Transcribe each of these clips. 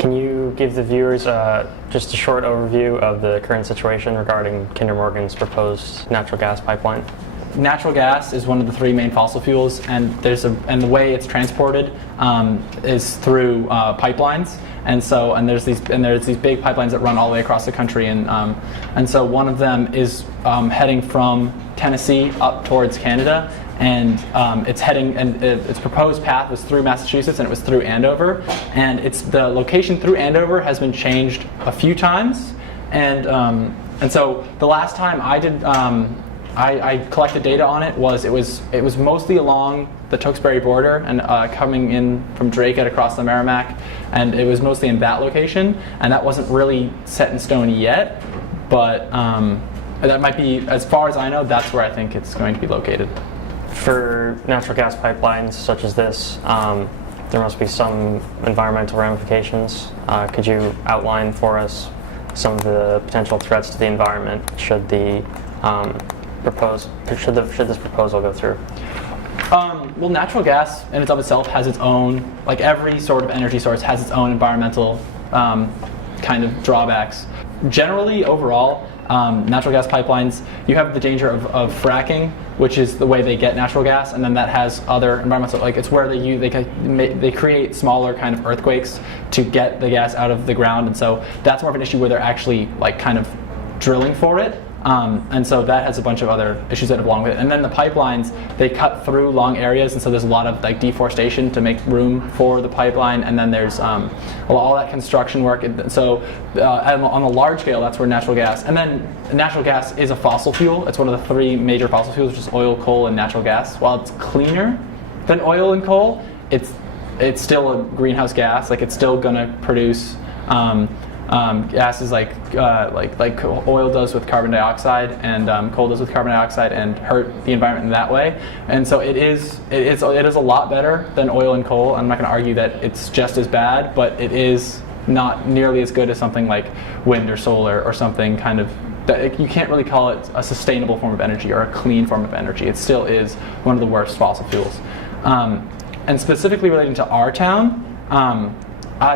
Can you give the viewers just a short overview of the current situation regarding Kinder Morgan's proposed natural gas pipeline? Natural gas is one of the three main fossil fuels, and the way it's transported is through pipelines. And there's these big pipelines that run all the way across the country, and so one of them is heading from Tennessee up towards Canada, and its proposed path was through Massachusetts, and it was through Andover, and the location through Andover has been changed a few times, and so the last time I did. I collected data on it was mostly along the Tewksbury border and coming in from Drake across the Merrimack, and it was mostly in that location, and that wasn't really set in stone yet, but that might be, as far as I know, that's where I think it's going to be located. For natural gas pipelines such as this, there must be some environmental ramifications. Could you outline for us some of the potential threats to the environment should this proposal go through? Well, natural gas in and of itself has its own, like every sort of energy source has its own environmental kind of drawbacks. Generally, overall, natural gas pipelines, you have the danger of fracking, which is the way they get natural gas, and then that has other environmental, like it's where they create smaller kind of earthquakes to get the gas out of the ground, and so that's more of an issue where they're actually like kind of drilling for it. And so that has a bunch of other issues that have along with it. And then the pipelines, they cut through long areas, and so there's a lot of like deforestation to make room for the pipeline. And then there's all that construction work. So on a large scale, that's where natural gas. And then natural gas is a fossil fuel. It's one of the three major fossil fuels, which is oil, coal, and natural gas. While it's cleaner than oil and coal, it's still a greenhouse gas. Like it's still gonna produce. Gases like oil does with carbon dioxide, and coal does with carbon dioxide, and hurt the environment in that way. And so it is a lot better than oil and coal. I'm not going to argue that it's just as bad, but it is not nearly as good as something like wind or solar or something kind of that you can't really call it a sustainable form of energy or a clean form of energy. It still is one of the worst fossil fuels. And specifically relating to our town.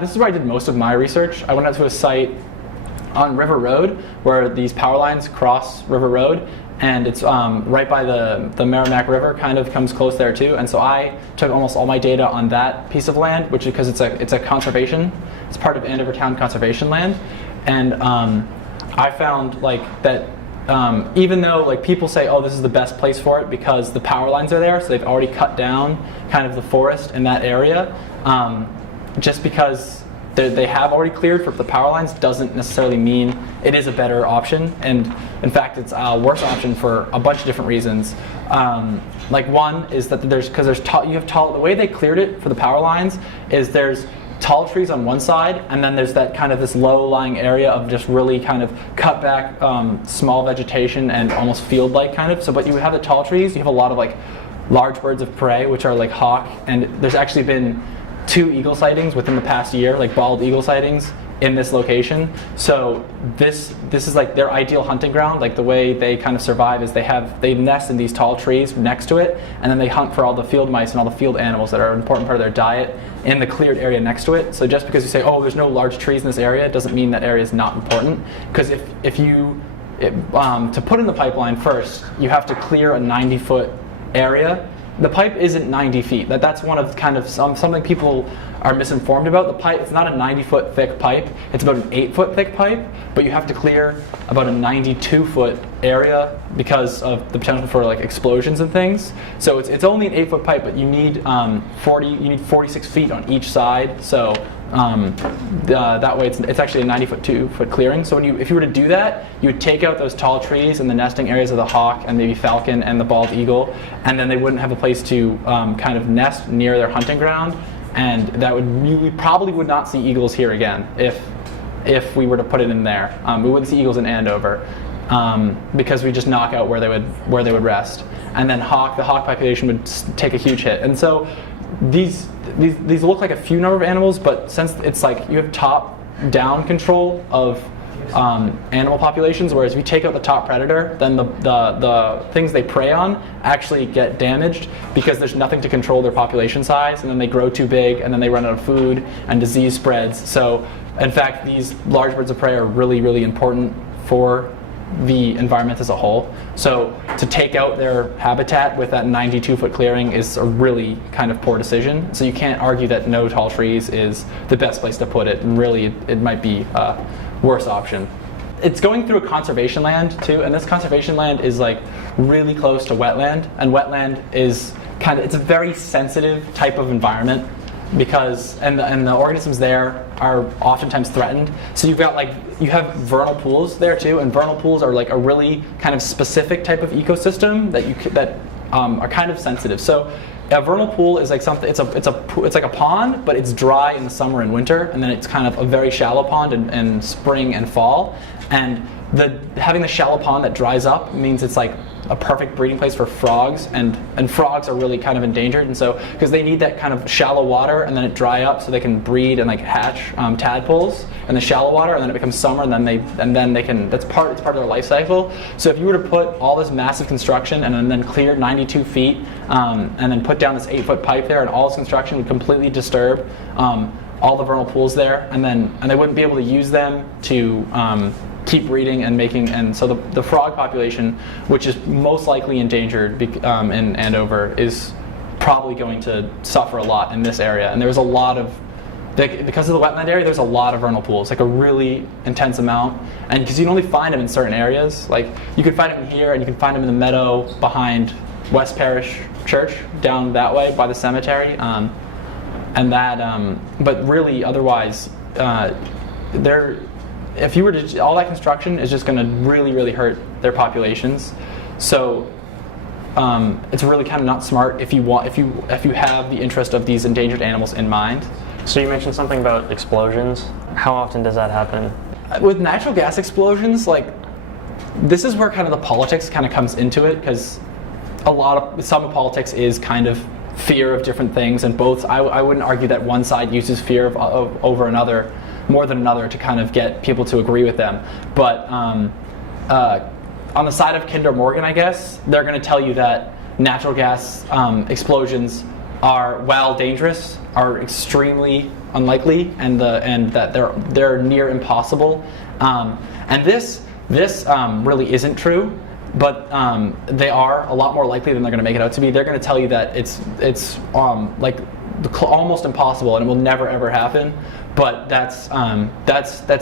This is where I did most of my research. I went out to a site on River Road where these power lines cross River Road, and it's right by the Merrimack River, kind of comes close there too. And so I took almost all my data on that piece of land, which is because it's a conservation. It's part of Andover Town conservation land, and I found like that. Even though like people say, oh, this is the best place for it because the power lines are there, so they've already cut down kind of the forest in that area. Just because they have already cleared for the power lines doesn't necessarily mean it is a better option. And in fact, it's a worse option for a bunch of different reasons. Like one is that the way they cleared it for the power lines is there's tall trees on one side, and then there's that kind of this low-lying area of just really kind of cut back small vegetation and almost field-like kind of. So, but you have the tall trees, you have a lot of like large birds of prey, which are like hawk, and there's actually been 2 eagle sightings within the past year, like bald eagle sightings in this location. So this is like their ideal hunting ground. Like the way they kind of survive is they nest in these tall trees next to it, and then they hunt for all the field mice and all the field animals that are an important part of their diet in the cleared area next to it. So just because you say, oh, there's no large trees in this area, doesn't mean that area is not important. Because to put in the pipeline first, you have to clear a 90-foot area. The pipe isn't 90 feet. That's one of kind of something people are misinformed about. The pipe, it's not a 90-foot thick pipe. It's about an 8-foot thick pipe, but you have to clear about a 92-foot area because of the potential for like explosions and things. So it's only an 8-foot pipe, but you need 46 feet on each side. So that way it's actually a 92-foot clearing. So if you were to do that, you would take out those tall trees and the nesting areas of the hawk and maybe falcon and the bald eagle, and then they wouldn't have a place to kind of nest near their hunting ground. And that we probably would not see eagles here again if we were to put it in there. We wouldn't see eagles in Andover because we just knock out where they would rest. And then the hawk population would take a huge hit. And so these look like a few number of animals, but since it's like you have top-down control of animal populations, whereas if you take out the top predator, then the things they prey on actually get damaged because there's nothing to control their population size, and then they grow too big, and then they run out of food, and disease spreads. So, in fact, these large birds of prey are really, really important for the environment as a whole. So to take out their habitat with that 92-foot clearing is a really kind of poor decision. So you can't argue that no tall trees is the best place to put it, and really it might be a worse option. It's going through a conservation land too, and this conservation land is like really close to wetland, and wetland is it's a very sensitive type of environment because and the organisms there are oftentimes threatened. So you have vernal pools there too, and vernal pools are like a really kind of specific type of ecosystem that are kind of sensitive. So a vernal pool is like something. It's like a pond, but it's dry in the summer and winter, and then it's kind of a very shallow pond in spring and fall. And having the shallow pond that dries up means it's like a perfect breeding place for frogs, and frogs are really kind of endangered, and so because they need that kind of shallow water and then it dry up so they can breed and like hatch tadpoles in the shallow water, and then it becomes summer, and then they can it's part of their life cycle. So if you were to put all this massive construction and then clear 92 feet and then put down this 8-foot pipe there, and all this construction would completely disturb all the vernal pools there, and they wouldn't be able to use them to keep breeding and making, and so the frog population, which is most likely endangered in Andover, is probably going to suffer a lot in this area. And there's a lot of, because of the wetland area, there's a lot of vernal pools, like a really intense amount. And because you can only find them in certain areas, like you can find them here, and you can find them in the meadow behind West Parish Church down that way by the cemetery, but really otherwise, if you were to, all that construction is just going to really, really hurt their populations. So it's really kind of not smart if you have the interest of these endangered animals in mind. So you mentioned something about explosions. How often does that happen? With natural gas explosions, like this is where kind of the politics kind of comes into it, because some of politics is kind of fear of different things, and both. I wouldn't argue that one side uses fear over another more than another to kind of get people to agree with them. But on the side of Kinder Morgan, I guess, they're going to tell you that natural gas explosions are, while dangerous, are extremely unlikely, and that they're near impossible. And this really isn't true, but they are a lot more likely than they're going to make it out to be. They're going to tell you that it's like almost impossible and it will never ever happen. But that's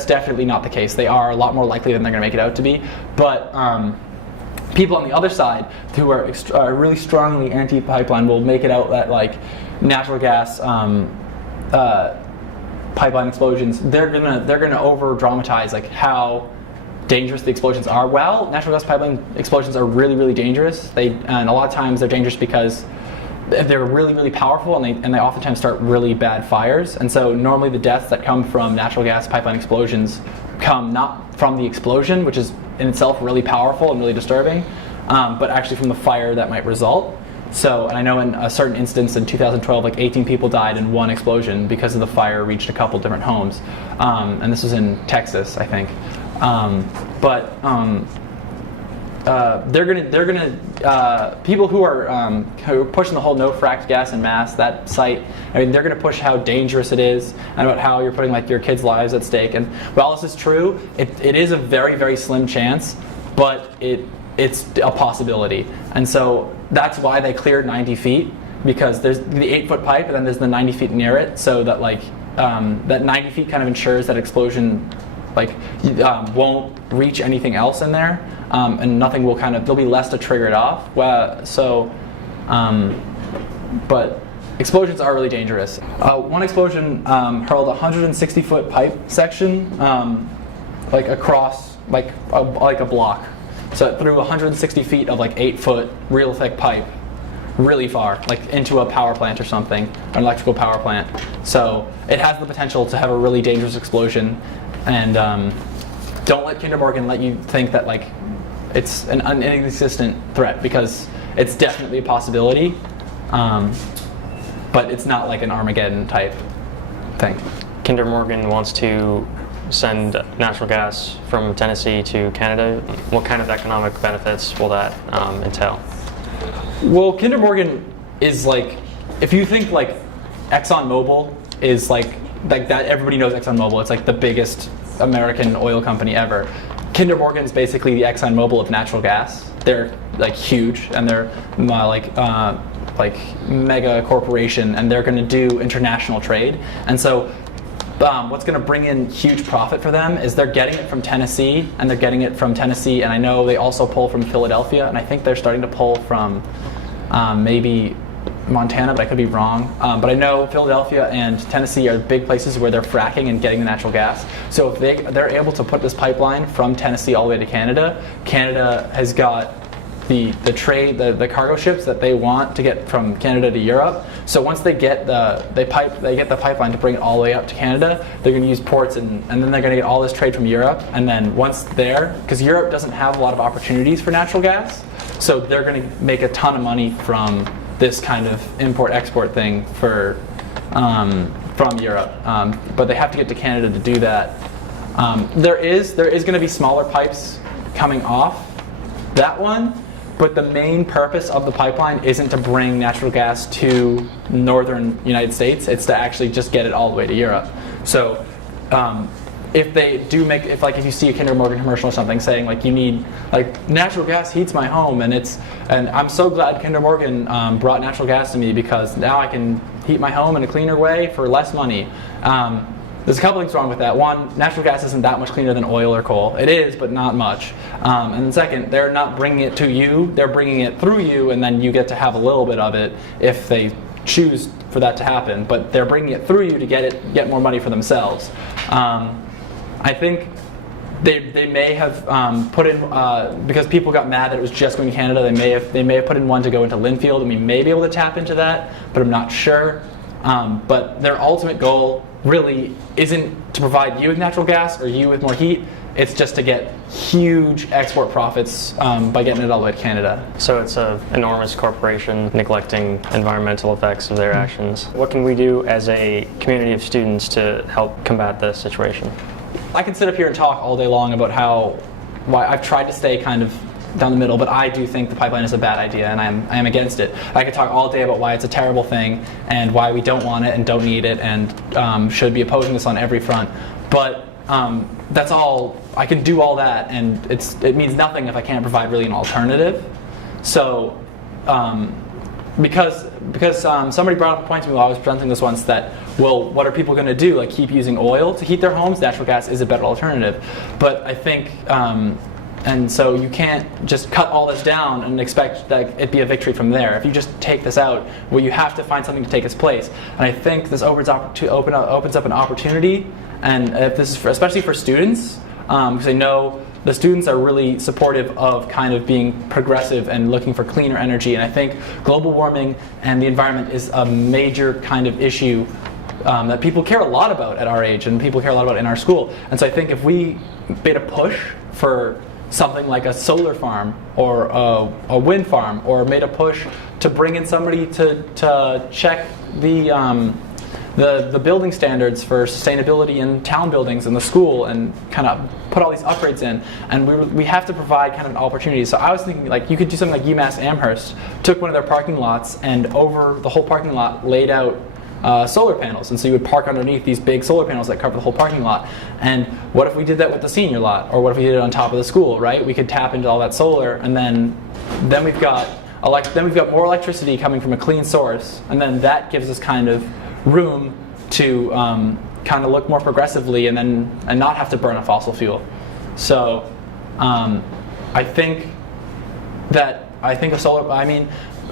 definitely not the case. They are a lot more likely than they're going to make it out to be. But people on the other side who are really strongly anti-pipeline will make it out that like natural gas pipeline explosions, they're gonna over dramatize like how dangerous the explosions are. Well, natural gas pipeline explosions are really, really dangerous. And a lot of times they're dangerous because they're really, really powerful, and they oftentimes start really bad fires. And so normally the deaths that come from natural gas pipeline explosions come not from the explosion, which is in itself really powerful and really disturbing, but actually from the fire that might result. So, and I know in a certain instance in 2012, like 18 people died in one explosion because of the fire reached a couple different homes. And this was in Texas, I think. People who are pushing the whole no fracked gas en masse, that site, I mean, they're gonna push how dangerous it is and about how you're putting like your kids' lives at stake. And while this is true, it is a very, very slim chance, but it's a possibility. And so that's why they cleared 90 feet, because there's the 8-foot pipe and then there's the 90 feet near it, so that like that 90 feet kind of ensures that explosion won't reach anything else in there, and nothing will there'll be less to trigger it off. But explosions are really dangerous. One explosion hurled a 160-foot pipe section across like a block. So it threw 160 feet of 8-foot real thick pipe really far, like into a power plant or something, an electrical power plant. So it has the potential to have a really dangerous explosion. And don't let Kinder Morgan let you think that it's an inexistent threat, because it's definitely a possibility, but it's not like an Armageddon type thing. Kinder Morgan wants to send natural gas from Tennessee to Canada, what kind of economic benefits will that entail? Well, Kinder Morgan is like, if you think like ExxonMobil is like that, everybody knows ExxonMobil. It's like the biggest American oil company ever. Kinder Morgan is basically the ExxonMobil of natural gas. They're like huge, and they're like mega corporation, and they're going to do international trade. And so what's going to bring in huge profit for them is they're getting it from Tennessee, and I know they also pull from Philadelphia, and I think they're starting to pull from maybe Montana, but I could be wrong. But I know Philadelphia and Tennessee are big places where they're fracking and getting the natural gas. So if they're able to put this pipeline from Tennessee all the way to Canada, Canada has got the trade, the cargo ships that they want to get from Canada to Europe. So once they get the pipeline to bring it all the way up to Canada, they're going to use ports, and then they're going to get all this trade from Europe. And then once there, because Europe doesn't have a lot of opportunities for natural gas, so they're going to make a ton of money from this kind of import-export thing from Europe, but they have to get to Canada to do that. There is going to be smaller pipes coming off that one, but the main purpose of the pipeline isn't to bring natural gas to northern United States. It's to actually just get it all the way to Europe. So if they do make, if you see a Kinder Morgan commercial or something saying like you need, like, natural gas heats my home, and I'm so glad Kinder Morgan brought natural gas to me because now I can heat my home in a cleaner way for less money. There's a couple things wrong with that. One, natural gas isn't that much cleaner than oil or coal. It is, but not much. And then second, they're not bringing it to you, they're bringing it through you, and then you get to have a little bit of it if they choose for that to happen. But they're bringing it through you to get more money for themselves. I think they may have put in, because people got mad that it was just going to Canada, they may have put in one to go into Linfield, and we may be able to tap into that, but I'm not sure. But their ultimate goal really isn't to provide you with natural gas or you with more heat. It's just to get huge export profits by getting it all the way to Canada. So it's an enormous corporation neglecting environmental effects of their actions. What can we do as a community of students to help combat this situation? I can sit up here and talk all day long about why I've tried to stay kind of down the middle, but I do think the pipeline is a bad idea, and I am against it. I could talk all day about why it's a terrible thing and why we don't want it and don't need it and should be opposing this on every front. But that's all. I can do all that, and it means nothing if I can't provide really an alternative. So because somebody brought up a point to me while I was presenting this once that, well, what are people going to do? Like, keep using oil to heat their homes? Natural gas is a better alternative. But I think, and so you can't just cut all this down and expect that it be a victory from there. If you just take this out, well, you have to find something to take its place. And I think this opens up an opportunity, and if this is especially for students, because I know the students are really supportive of kind of being progressive and looking for cleaner energy. And I think global warming and the environment is a major kind of issue that people care a lot about at our age and people care a lot about in our school. And so I think if we made a push for something like a solar farm or a wind farm, or made a push to bring in somebody to check the building standards for sustainability in town buildings in the school and kind of put all these upgrades in, and we have to provide kind of an opportunity. So I was thinking, like, you could do something like UMass Amherst took one of their parking lots and over the whole parking lot laid out solar panels, and so you would park underneath these big solar panels that cover the whole parking lot. And what if we did that with the senior lot, or what if we did it on top of the school, right? We could tap into all that solar, and then we've got more electricity coming from a clean source, and then that gives us kind of room to kind of look more progressively and not have to burn a fossil fuel. So I think a solar,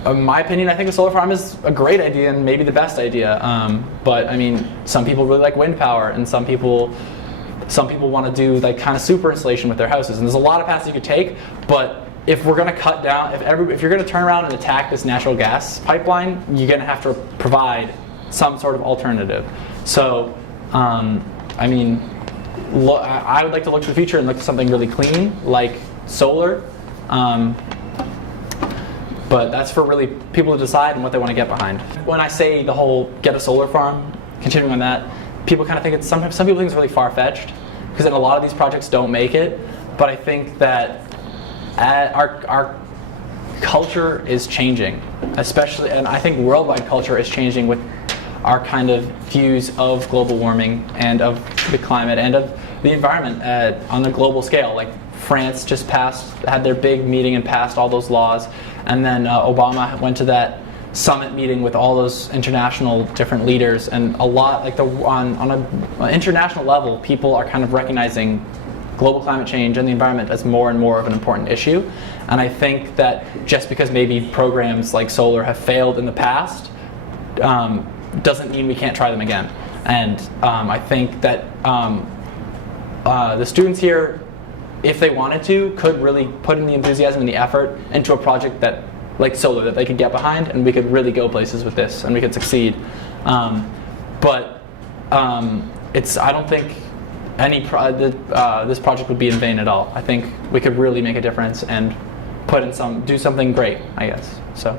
in my opinion, I think a solar farm is a great idea and maybe the best idea. But I mean, some people really like wind power, and some people want to do like kind of super insulation with their houses. And there's a lot of paths you could take. But if we're going to cut down, if you're going to turn around and attack this natural gas pipeline, you're going to have to provide some sort of alternative. So, I would like to look to the future and look at something really clean, like solar. But that's for really people to decide and what they want to get behind. When I say the whole get a solar farm, continuing on that, people kind of think some people think it's really far-fetched, because a lot of these projects don't make it. But I think that our culture is changing, especially, and I think worldwide culture is changing with our kind of views of global warming and of the climate and of the environment on a global scale. Like France just had their big meeting and passed all those laws, and then Obama went to that summit meeting with all those international different leaders, and a lot, like on an international level, people are kind of recognizing global climate change and the environment as more and more of an important issue. And I think that just because maybe programs like solar have failed in the past doesn't mean we can't try them again. And I think that the students here, if they wanted to, could really put in the enthusiasm and the effort into a project that, like solar, that they could get behind, and we could really go places with this, and we could succeed. But I don't think this project would be in vain at all. I think we could really make a difference and do something great, I guess. So.